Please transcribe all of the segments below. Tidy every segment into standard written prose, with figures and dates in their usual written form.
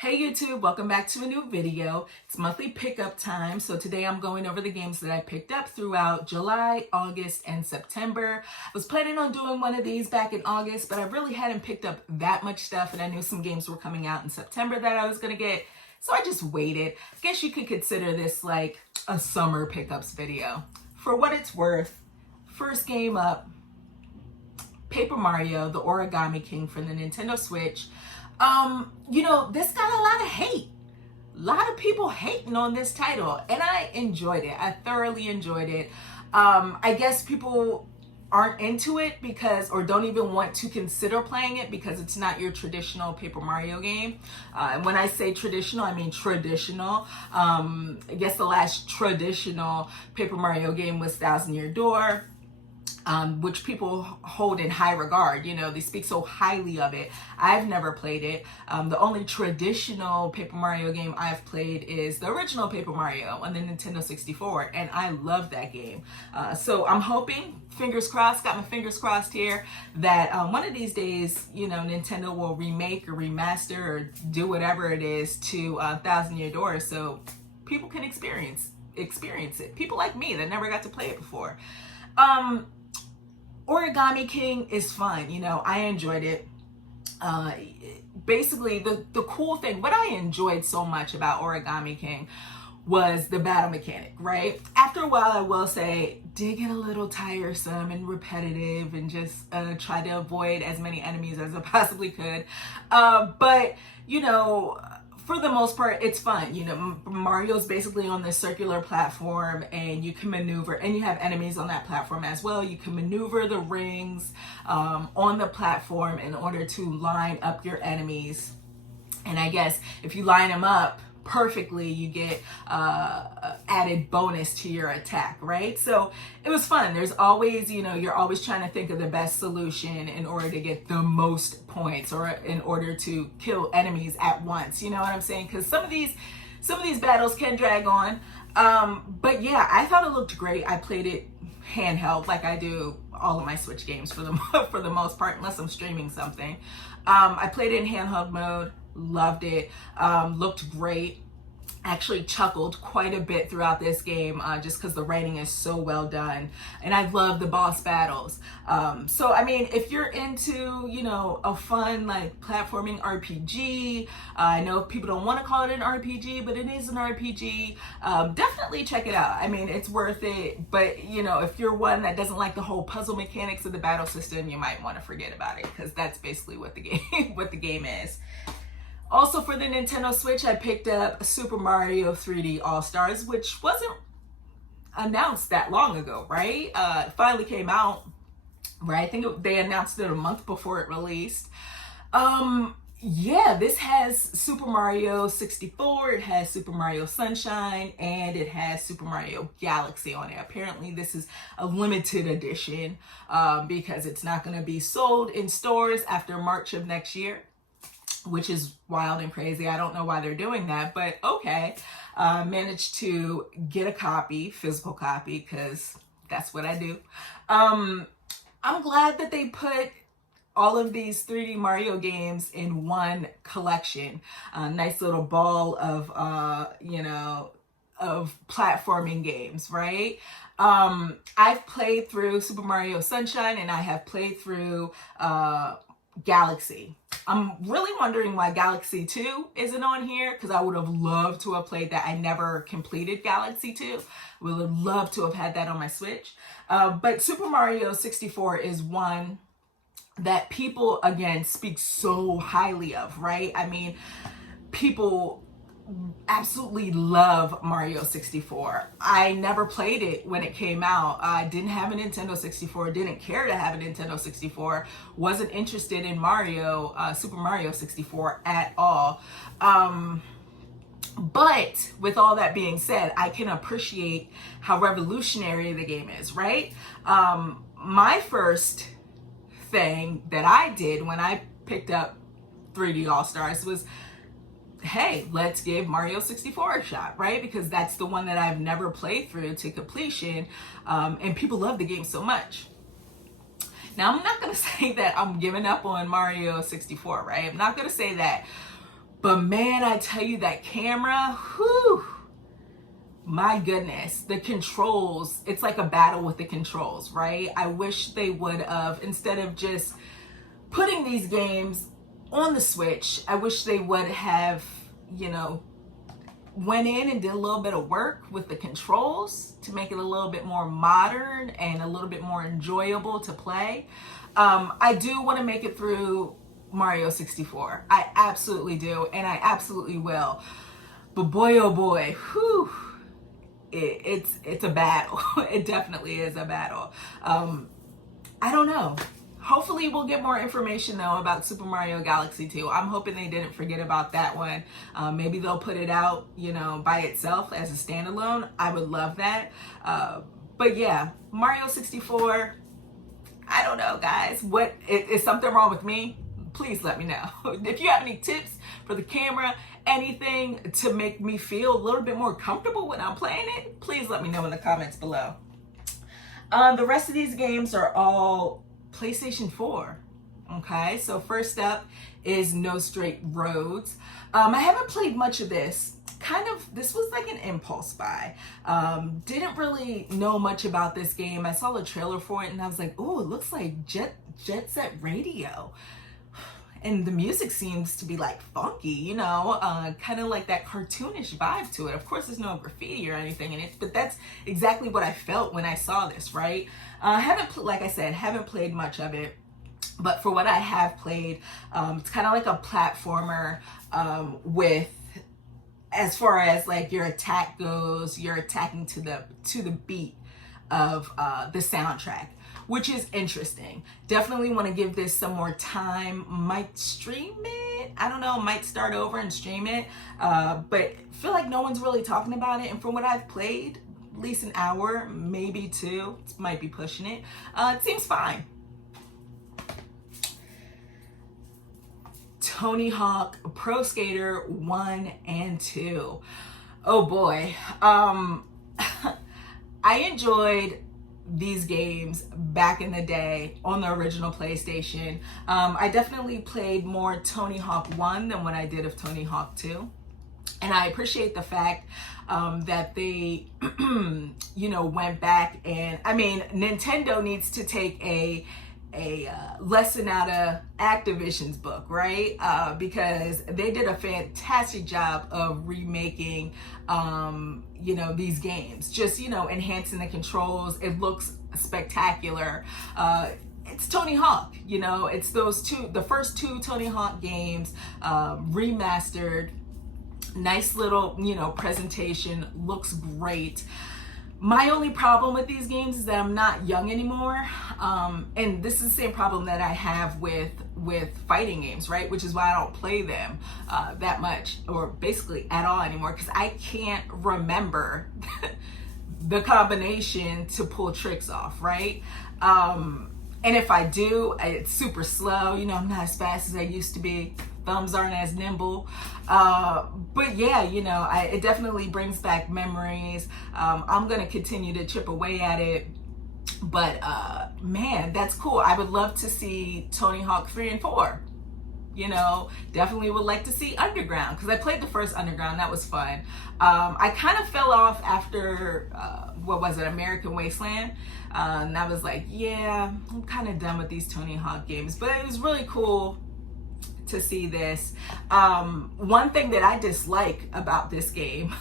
Hey YouTube, welcome back to a new video. It's monthly pickup time. So today I'm going over the games that I picked up throughout July, August, and September. I was planning on doing one of these back in August, but I really hadn't picked up that much stuff, and I knew some games were coming out in September that I was gonna get. So I just waited. I guess you could consider this like a summer pickups video. For what it's worth, first game up, Paper Mario, the Origami King for the Nintendo Switch. This got a lot of hate. A lot of people hating on this title, and I enjoyed it. I thoroughly enjoyed it. I guess people aren't into it or don't even want to consider playing it because it's not your traditional Paper Mario game. And when I say traditional, I mean traditional. I guess the last traditional Paper Mario game was Thousand Year Door. Which people hold in high regard. They speak so highly of it. I've never played it. The only traditional Paper Mario game I've played is the original Paper Mario on the Nintendo 64, and I love that game. So I'm hoping, fingers crossed, got my fingers crossed here, that one of these days, Nintendo will remake or remaster or do whatever it is to Thousand Year Door so people can experience it. People like me that never got to play it before. Origami King is fun. I enjoyed it. Basically, the cool thing, what I enjoyed so much about Origami King was the battle mechanic, right? After a while, I will say, did get a little tiresome and repetitive and just try to avoid as many enemies as I possibly could. But, for the most part, it's fun. Mario's basically on this circular platform, and you can maneuver, and you have enemies on that platform as well. You can maneuver the rings on the platform in order to line up your enemies. And I guess if you line them up perfectly, you get added bonus to your attack, right? So it was fun. There's always, you're always trying to think of the best solution in order to get the most points, or in order to kill enemies at once. You know what I'm saying? Because some of these battles can drag on. But yeah, I thought it looked great. I played it handheld like I do all of my Switch games for the most part, unless I'm streaming something. I played it in handheld mode. Loved it. Looked great. Actually chuckled quite a bit throughout this game, just because the writing is so well done, and I love the boss battles. So I mean, if you're into a fun like platforming RPG, I know people don't want to call it an RPG, but it is an RPG. Definitely check it out. I mean, it's worth it. But if you're one that doesn't like the whole puzzle mechanics of the battle system, you might want to forget about it, because that's basically what the game is. Also, for the Nintendo Switch, I picked up Super Mario 3D All-Stars, which wasn't announced that long ago, right? It finally came out, right? I think they announced it a month before it released. Yeah, this has Super Mario 64, it has Super Mario Sunshine, and it has Super Mario Galaxy on it. Apparently, this is a limited edition because it's not going to be sold in stores after March of next year, which is wild and crazy. I don't know why they're doing that, but okay. Managed to get a copy, physical copy, because that's what I do. I'm glad that they put all of these 3D Mario games in one collection. A nice little ball of, of platforming games, right? I've played through Super Mario Sunshine, and I have played through Galaxy. I'm really wondering why Galaxy 2 isn't on here, because I would have loved to have played that. I never completed Galaxy 2. Would have loved to have had that on my Switch. But Super Mario 64 is one that people, again, speak so highly of, right? I mean, people absolutely love Mario 64. I never played it when it came out. I didn't have a Nintendo 64, didn't care to have a Nintendo 64, wasn't interested in Super Mario 64 at all. But with all that being said, I can appreciate how revolutionary the game is, right? My first thing that I did when I picked up 3D All-Stars was, hey, let's give Mario 64 a shot, right? Because that's the one that I've never played through to completion, and people love the game so much. Now, I'm not going to say that I'm giving up on Mario 64, right? I'm not going to say that. But man, I tell you, that camera, whew, my goodness, the controls, it's like a battle with the controls, right? I wish they would have, instead of just putting these games on the Switch, I wish they would have, went in and did a little bit of work with the controls to make it a little bit more modern and a little bit more enjoyable to play. I do want to make it through Mario 64. I absolutely do, and I absolutely will. But boy, oh boy, whew, it's a battle. It definitely is a battle. I don't know. Hopefully we'll get more information though about Super Mario Galaxy 2. I'm hoping they didn't forget about that one. Maybe they'll put it out, by itself as a standalone. I would love that. But yeah, Mario 64, I don't know, guys. Is something wrong with me? Please let me know. If you have any tips for the camera, anything to make me feel a little bit more comfortable when I'm playing it, please let me know in the comments below. The rest of these games are all PlayStation 4. Okay, so first up is No Straight Roads. I haven't played much of this. This was like an impulse buy. Didn't really know much about this game. I saw the trailer for it and I was like, oh, it looks like Jet Set Radio. And the music seems to be like funky, kind of like that cartoonish vibe to it. Of course, there's no graffiti or anything in it, but that's exactly what I felt when I saw this, right? Like I said, haven't played much of it, but for what I have played, it's kind of like a platformer with, as far as like your attack goes, you're attacking to the beat of the soundtrack, which is interesting. Definitely want to give this some more time. Might stream it. I don't know, might start over and stream it. But feel like no one's really talking about it. And from what I've played, at least an hour, maybe two, might be pushing it. It seems fine. Tony Hawk Pro Skater 1 and 2. Oh boy. I enjoyed these games back in the day on the original PlayStation. I definitely played more Tony Hawk 1 than what I did of Tony Hawk 2. And I appreciate the fact that they, went back and, Nintendo needs to take a lesson out of Activision's book, right? Because they did a fantastic job of remaking, these games, just, enhancing the controls. It looks spectacular. It's Tony Hawk, it's the first two Tony Hawk games, remastered. Nice little, presentation, looks great. My only problem with these games is that I'm not young anymore. And this is the same problem that I have with fighting games, right? Which is why I don't play them that much, or basically at all anymore, because I can't remember the combination to pull tricks off, right? And if I do, it's super slow. I'm not as fast as I used to be. Thumbs aren't as nimble. But yeah, it definitely brings back memories. I'm going to continue to chip away at it. But man, that's cool. I would love to see Tony Hawk 3 and 4. Definitely would like to see Underground, because I played the first Underground. That was fun. I kind of fell off after, American Wasteland. And I was like, yeah, I'm kind of done with these Tony Hawk games. But it was really cool to see this. One thing that I dislike about this game,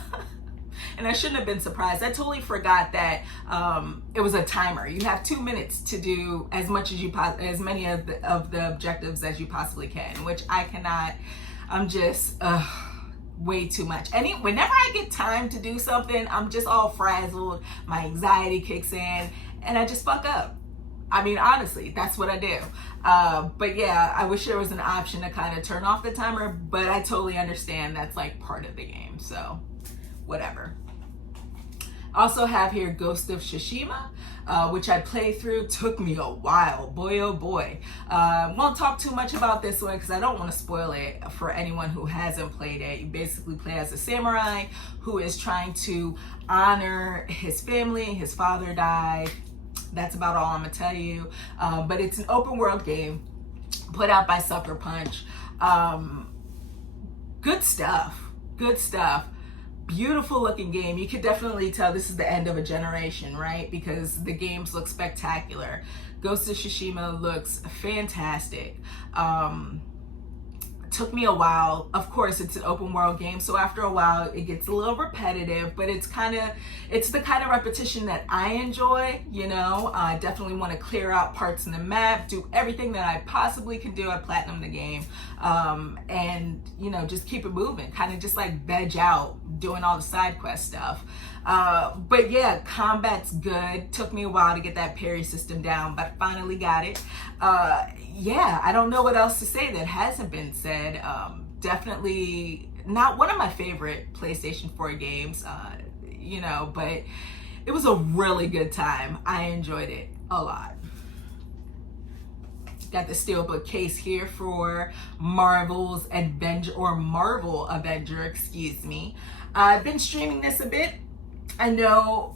and I shouldn't have been surprised, I totally forgot that it was a timer. You have 2 minutes to do as many of the objectives as you possibly can, which I cannot. I'm just way too much. Whenever I get time to do something, I'm just all frazzled. My anxiety kicks in, and I just fuck up. Honestly, that's what I do. But yeah, I wish there was an option to kind of turn off the timer, but I totally understand that's like part of the game, so whatever. Also have here Ghost of Tsushima, which I played through. Took me a while, boy oh boy. Won't talk too much about this one because I don't want to spoil it for anyone who hasn't played it. You basically play as a samurai who is trying to honor his family. His father died. That's about all I'm gonna tell you. But it's an open world game put out by Sucker Punch. Good stuff. Good stuff. Beautiful looking game. You could definitely tell this is the end of a generation, right? Because the games look spectacular. Ghost of Tsushima looks fantastic. Took me a while. Of course, it's an open world game, so after a while it gets a little repetitive, but it's the kind of repetition that I enjoy. You know, I definitely want to clear out parts in the map, do everything that I possibly can do. I platinum the game, and you know, just keep it moving, kind of just like veg out doing all the side quest stuff. But yeah, combat's good. Took me a while to get that parry system down, but finally got it. Yeah, I don't know what else to say that hasn't been said. Definitely not one of my favorite PlayStation 4 games, you know, but it was a really good time. I enjoyed it a lot. Got the steelbook case here for Marvel Avenger, excuse me. I've been streaming this a bit. I know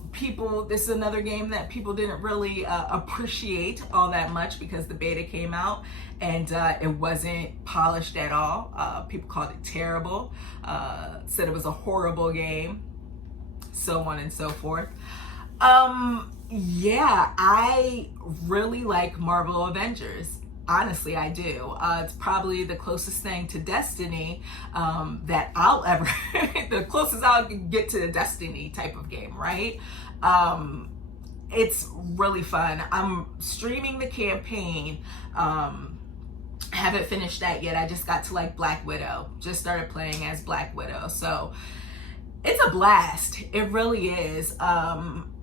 this is another game that people didn't really appreciate all that much because the beta came out and it wasn't polished at all. People called it terrible, said it was a horrible game, so on and so forth. Yeah, I really like Marvel Avengers. Honestly, I do. It's probably the closest thing to Destiny that I'll ever, the closest I'll get to a Destiny type of game, right? It's really fun. I'm streaming the campaign. Haven't finished that yet. I just got to like Black Widow. Just started playing as Black Widow. So it's a blast. It really is.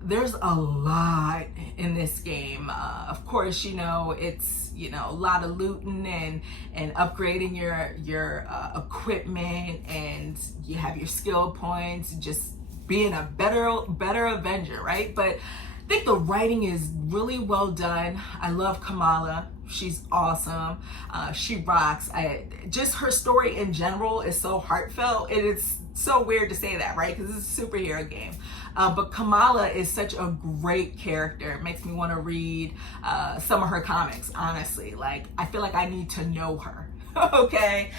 There's a lot in this game. Of course, you know, it's, you know, a lot of looting and upgrading your equipment, and you have your skill points, just being a better Avenger, right? But I think the writing is really well done. I love Kamala. She's awesome. She rocks. Just her story in general is so heartfelt. It is so weird to say that, right? Because it's a superhero game. But Kamala is such a great character. It makes me want to read some of her comics, honestly. Like, I feel like I need to know her. Okay?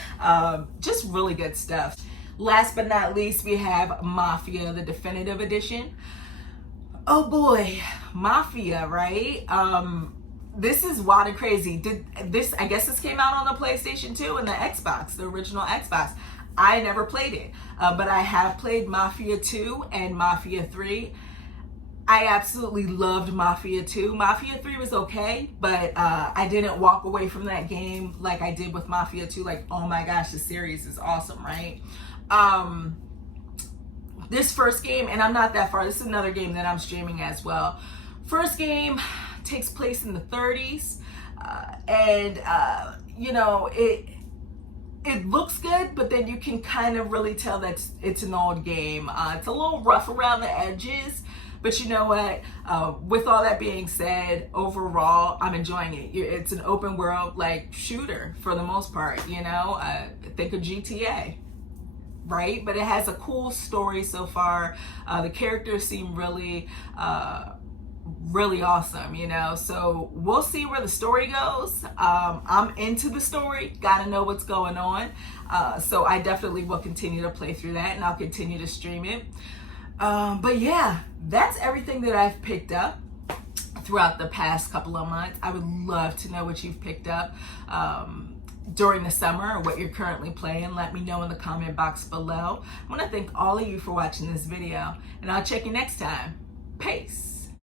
Just really good stuff. Last but not least, we have Mafia, the definitive edition. Oh boy, Mafia, right? This is wild and crazy. I guess this came out on the PlayStation 2 and the Xbox, the original Xbox. I never played it, but I have played Mafia 2 and Mafia 3. I absolutely loved Mafia 2. Mafia 3 was okay, but I didn't walk away from that game like I did with Mafia 2. Like, oh my gosh, the series is awesome, right? This first game, and I'm not that far, this is another game that I'm streaming as well. First game takes place in the 30s, and you know, it looks good, but then you can kind of really tell that it's an old game. It's a little rough around the edges, but you know what? With all that being said, overall, I'm enjoying it. It's an open world like shooter for the most part, you know? Think of GTA, right? But it has a cool story so far. The characters seem really awesome, you know, so we'll see where the story goes. I'm into the story, gotta know what's going on, so I definitely will continue to play through that, and I'll continue to stream it. But yeah, that's everything that I've picked up throughout the past couple of months. I would love to know what you've picked up during the summer, or what you're currently playing. Let me know in the comment box below. I want to thank all of you for watching this video, and I'll check you next time. Peace.